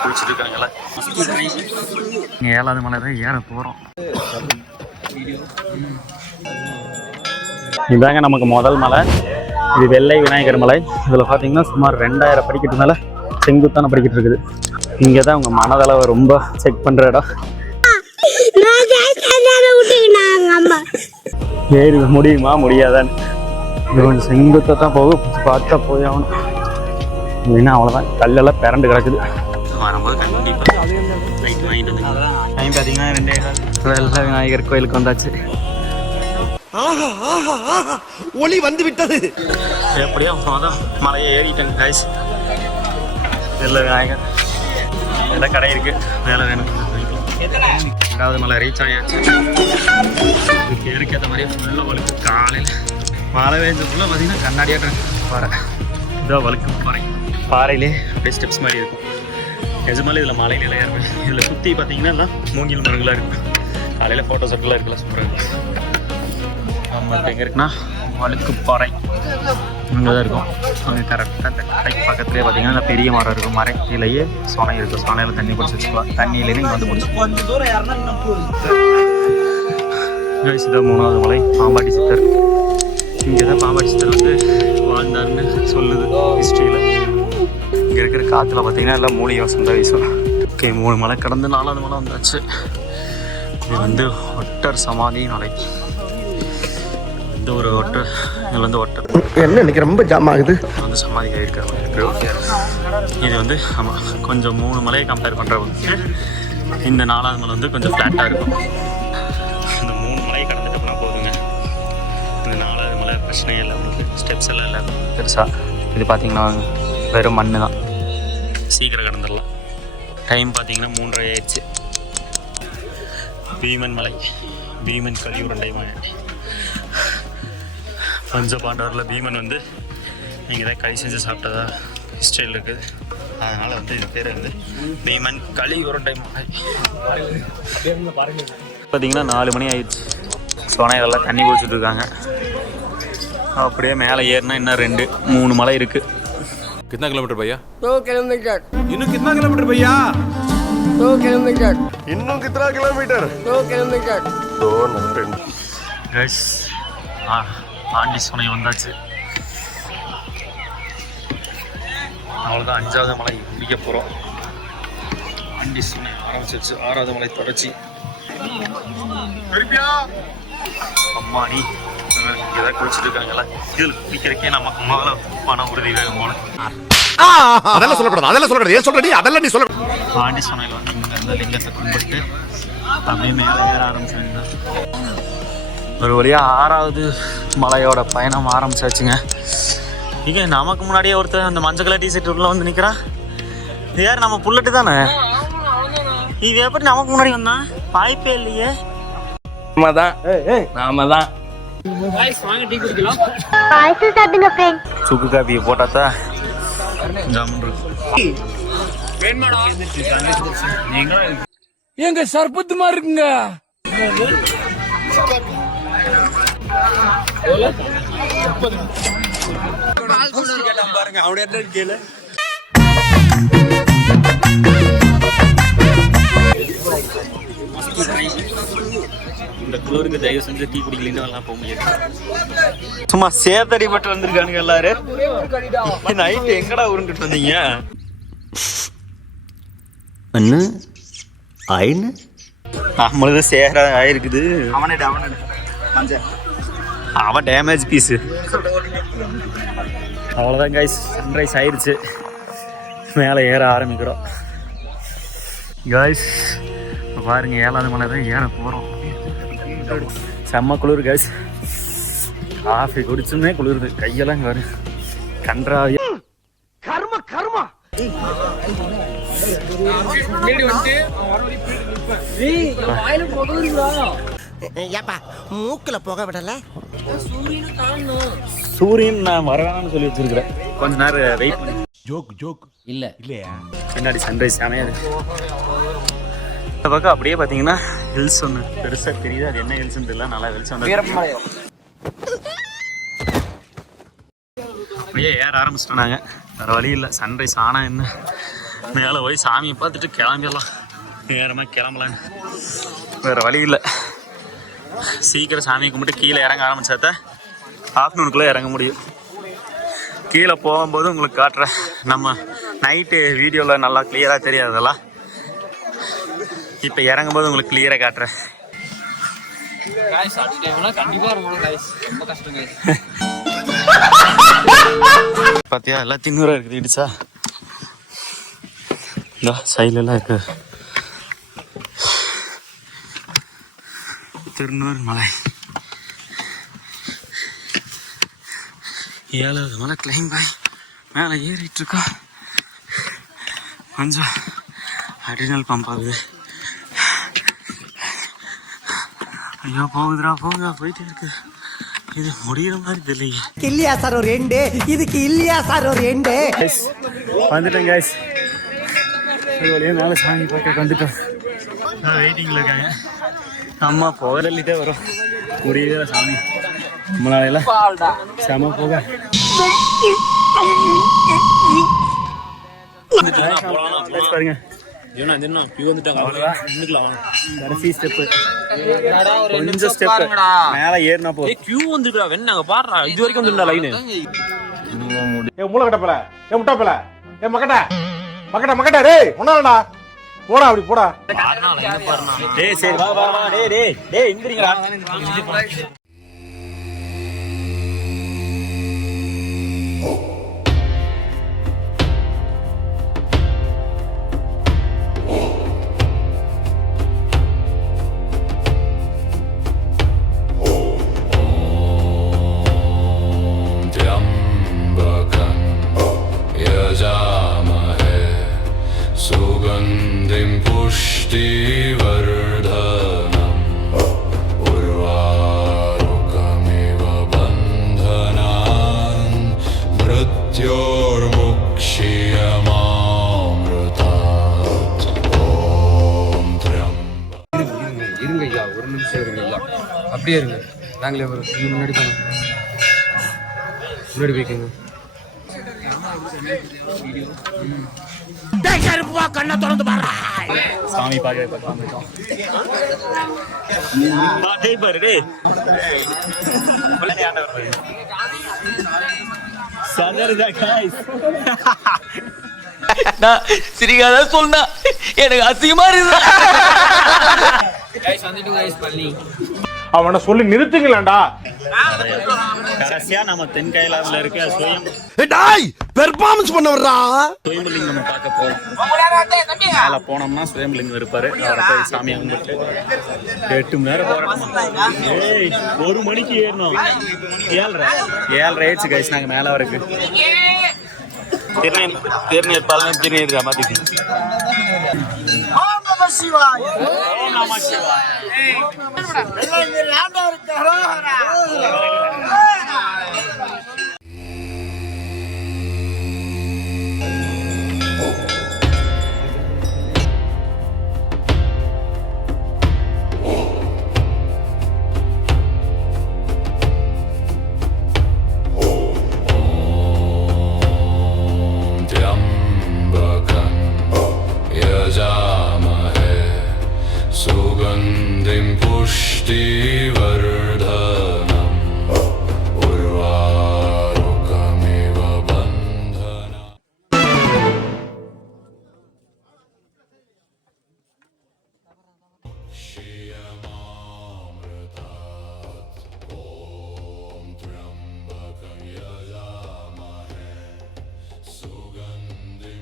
குளிச்சுட்டு இருக்காங்களா? 7வது மலை தான் ஏற போகிறோம். இதாங்க நமக்கு முதல் மலை. இது வெள்ளை விநாயகர் மலை. இதில் பார்த்தீங்கன்னா சுமார் 2000 படிக்கட்டு மேலே செங்குத்தான படிக்கட்டு இருக்குது. இங்கே தான் உங்கள் மனதளவை ரொம்ப செக் பண்ணுற இடம். ஏறி முடியுமா முடியாதான்னு இது கொஞ்சம் செங்குத்தாக தான் போகும். பார்த்தா போய் ஆகணும். இல்லைன்னா அவ்வளோதான், கல்லெல்லாம் பிறண்டு கிடக்குது. வரும்போது கண்டிப்பாக லைட் வாங்கிட்டு வந்து டைம் பார்த்தீங்கன்னா 2:15 வெள்ளை விநாயகர் கோயிலுக்கு வந்தாச்சு. ஒளி வந்து விட்டது. எப்படியோ அதான் மலையை ஏறிட்டேன் கைஸ். வெள்ளை விநாயகர் எல்லாம் கடை இருக்கு, மேலே வேணும். 2வது மலை ரீச் ஆகியாச்சு. ஏற்கேற்ற மாதிரியே ஃபுல்லாக வழுக்கு. காலையில் மழை வேஞ்சதுக்குள்ளே பார்த்தீங்கன்னா கண்ணாடியாக பாறை. இதான் வழுக்கு பாறை. பாறையிலே அப்படியே ஸ்டெப்ஸ் மாதிரி இருக்கும். நிஜமாலே இதில் மலையில ஏறுவேன். இதில் சுற்றி பார்த்தீங்கன்னா எல்லாம் மூங்கில் மரங்களாக இருக்கும். காலையில் ஃபோட்டோ செட்டெலாம் இருக்குல்ல, சூப்பராக இருக்கும். நம்ம இப்போ எங்கே இருக்குன்னா வழுக்குப்பாறை இங்கே தான் இருக்கும். அங்கே கரெக்டாக அந்த கடைக்கு பக்கத்துலேயே பார்த்தீங்கன்னா அந்த பெரிய மரம் இருக்கும். மரத்திலேயே சொனை இருக்கும். சொனையில் தண்ணி பிடிச்சி வச்சுக்கலாம். தண்ணியிலேயே இங்கே வந்து பிடிச்சிக்கலாம். இதுதான் 3வது மலை, பாம்பாட்டி சித்தர். இங்கே தான் பாம்பாட்டி சித்தர் வந்து வாழ்ந்தார்னு சொல்லுது ஹிஸ்ட்ரியில். இங்கே இருக்கிற காற்றுல பார்த்தீங்கன்னா எல்லாம் மூலிகை வாசம் தான் வீசும். ஓகே, 3 மலை கடந்து 4வது மலை வந்தாச்சு. இது வந்து ஒட்டர் சமாதி மலை. இந்த ஒரு ஒட்டர், இதில் வந்து ஒட்டர் என்ன இன்னைக்கு ரொம்ப ஜாம் ஆகுது வந்து சமாதி ஆகிருக்காங்க. இது வந்து ஆமாம், கொஞ்சம் 3 மலையை கம்பேர் பண்ணுறவங்க இந்த 4வது மலை வந்து கொஞ்சம் ஃப்ளாட்டாக இருக்கும். இந்த 3 மலையை கடந்துட்டோம்னா போதுங்க. இந்த 4வது மலை பிரச்சனையே இல்லை உங்களுக்கு. ஸ்டெப்ஸ் எல்லாம் இல்லை பெருசாக. இது பார்த்தீங்கன்னா வெறும் மண்ணு தான். சீக்கிரம் கடந்துடலாம். டைம் பார்த்தீங்கன்னா 3:30 ஆயிடுச்சு. பீமன் மலை, பீமன் கலி உருண்டை மலை. பஞ்சபாண்டவரில் பீமன் வந்து இங்கே தான் களி செஞ்சு சாப்பிட்டதா ஹிஸ்ட்ரியில் இருக்குது. அதனால் வந்து இது பேர் வந்து பீமன் களி உருண்டை மலை. பார்த்தீங்கன்னா 4 மணி ஆயிடுச்சு. சொனைகளெல்லாம் தண்ணி குடிச்சிட்டு இருக்காங்க. அப்படியே மேலே ஏறினா இன்னும் 2-3 மலை இருக்குது. कितना किलोमीटर भैया? 2 किलोमीटर. इन्हों कितना किलोमीटर भैया? 2 किलोमीटर. इन्हों कितना किलोमीटर? 2 किलोमीटर. 2 கைஸ், ஆண்டி சுனை வந்தாச்சு. அவ்வளோதான், 5வது மலை முடிக்க போகிறோம். ஆண்டி சுனை ஆரம்பிச்சிருச்சு. 6வது மலை தொடர்ச்சி. அம்மாடி இங்கேதான் குளிச்சுட்டு இருக்காங்களா? இதில் குளிக்கிறக்கே நமக்கு முதல்ல பணம் உறுதி வேணும் போல. அதெல்லாம் சொல்லக்கூடாது, அதெல்லாம் சொல்லக்கூடாது. ஏன் சொல்றீ? அதெல்லாம் நீ சொல்ல. ஆண்டி சுனையில் வந்து இங்கே இருந்த லிங்கத்தை கும்பிட்டு அப்படியே மேலே ஏற ஆரம்பிச்சாங்க. ஒரு வழியாக 6வது மலையோட பயணம் ஆரம்பிச்சாச்சுங்க. இங்கே நமக்கு முன்னாடியே ஒருத்தர் அந்த மஞ்சள் கலர் டிஷர்ட் உள்ள வந்து நிற்கிறான். இது யார்? நம்ம புல்லட்டு தானே. இது எப்படி நமக்கு முன்னாடி வந்தான்? வாய்ப்பே இல்லையே. நாம தான் சுக்கு காப்பியை போட்டாத்தா எங்க சர்பத்து மாதிரி இருக்குங்க. பாருங்க அப்படியே கேளு. இந்த குளிருக்கு தயவு செஞ்சு டீ குடிக்கலன்னு எல்லாம் போக முடியாது. சும்மா சேத்தடி மட்டும் வந்திருக்கானுங்க எல்லாரும். நைட்டு எங்கடா உருண்டுட்டு வந்தீங்க? அண்ணு ஆயின்னு நம்மளது சேர ஆயிருக்குது. அவன் டேமேஜ் பீஸு. அவ்வளோதான் கைஸ், சன்ரைஸ் ஆயிடுச்சு. மேலே ஏற ஆரம்பிக்கிறோம் கைஸ். பாருங்க, 7வது மலை தான் ஏற போகிறோம். செம்ம குளிர் கைஸ். காஃபி குடிச்சுன்னே குளிருது. கையெல்லாம் இங்கே வரும் கன்றாவியா. கர்ம கர்மா. மூக்குல போக விடல. சூரியன் நான் வரவேணான்னு சொல்லி வச்சிருக்கிறேன். கொஞ்ச நேரம் வெயிட் பண்ணி. ஜோக் இல்ல இல்லையா? பின்னாடி சன்ரைஸ் செமையா இருக்கு. இந்த பக்கம் அப்படியே பார்த்தீங்கன்னா ஹில்ஸ் ஒன்று பெருசாக தெரியுது. அது என்ன ஹில்ஸ்ன்னு தெரியல. நல்லா ஹில்ஸ் வந்து அப்படியே ஏற ஆரம்பிச்சிட்டோம் நாங்கள். வேறு வழி இல்லை, சன்ரைஸ் ஆனால் என்ன மேலே போய் சாமியை பார்த்துட்டு கிளம்பிடலாம், நேரமாக கிளம்பலான்னு. வேறு வழி இல்லை, சீக்கிரம் சாமியை கும்பிட்டு கீழே இறங்க ஆரம்பிச்சாத்த ஆஃப்டர்நூனுக்குள்ளே இறங்க முடியும். கீழே போகும்போது உங்களுக்கு காட்டுறேன், நம்ம நைட்டு வீடியோவில் நல்லா கிளியராக தெரியாததெல்லாம் இப்போ இறங்கும்போது உங்களுக்கு கிளியராக காட்டுறேன். பார்த்தியா எல்லாம் தின்னூறாக இருக்குது இடிச்சா, இந்த சைட்லெல்லாம் இருக்கு. திருநூறு மலை 7வது மலை கிளைம் பாய் மேலே ஏறிட்டு இருக்கா. கொஞ்சம் அடினல் பம்ப் ஆகுது. ஐயோ போகுதுடா போகுதா, போயிட்டே இருக்கு. இது முடிகிற மாதிரி தெரியல. இல்லையா சார் ஒரு எண்டு, இதுக்கு இல்லையா சார் ஒரு எண்டு. வந்துட்டேன் கைஸ், அது வழியாக மேலே சாமி பார்க்க வந்துட்டோம். வெயிட்டிங்கில் இருக்காங்க. அம்மா போகலிட்டே வரும், முடியல சாமி நம்மளால செம போக. பாருங்க கடைசி ஸ்டெப்பு, கொஞ்சம் ஸ்டெப்பு மேலே ஏறினா போதும். கியூ வந்துடுறா வெண்ணாங்க பாடுறா, இது வரைக்கும் வந்துடா லைனு. மூளை கட்டப்பல முட்டாப்பல மக்கட்ட மக்கட்ட மக்கட்ட டேய் ஒன்னாடா போடா, அப்படி போடா. டேய் சரி வா வா வா, டேய் டேய் டேய் இங்கறீங்கடா. सुगन्धिं पुष्टिवर्धनम् उर्वारुकमिव बन्धनान् मृत्योर्मुक्ष्यमामृतात् ॐ त्र्यम्बकम्. இருங்க ஐயா, ஒரு நிமிஷம் இருங்க ஐயா, அப்படியே இருங்க. நாங்களே ஒரு முன்னாடி போனோம், முன்னாடி போய்க்குங்க. சாமி பார்க்க வந்துட்டோம். டேய் பாரு டேய் சதர்தா गाइस. நான் சிரிக்காத சொன்னா எனக்கு அசிங்கமா இருக்கு. கைஸ் வந்துட்டு கைஸ் பள்ளி அவனை சொல்லி நிறுத்துங்களேன்டா. கடைசியா நம்ம தென்கைலாவில் இருக்க பெர்ஃபார்மன்ஸ் பண்ண வர்றா. சுயம்புலிங்கம் நம்ம பார்க்க போறோம். மேலே போனோம்னா சுயம்புலிங்கம் இருப்பாரு, அவரை போய் சாமியை கும்பிட்டு 8 மணி நேரம் போராட்டமா. ஏய் 1 மணிக்கு ஏறணும், 7:30 ஆயிடுச்சு கைஸ் நாங்கள் மேலே வரைக்கு. திருநீர் பாலனை திருநீர் மாத்திக்கு. ஓம் நம சிவாய. सुगन्धिं पुष्टिवर्धनम् उर्वारुकमिव बन्धनान्. ॐ त्र्यम्बकं यजामहे सुगन्धिं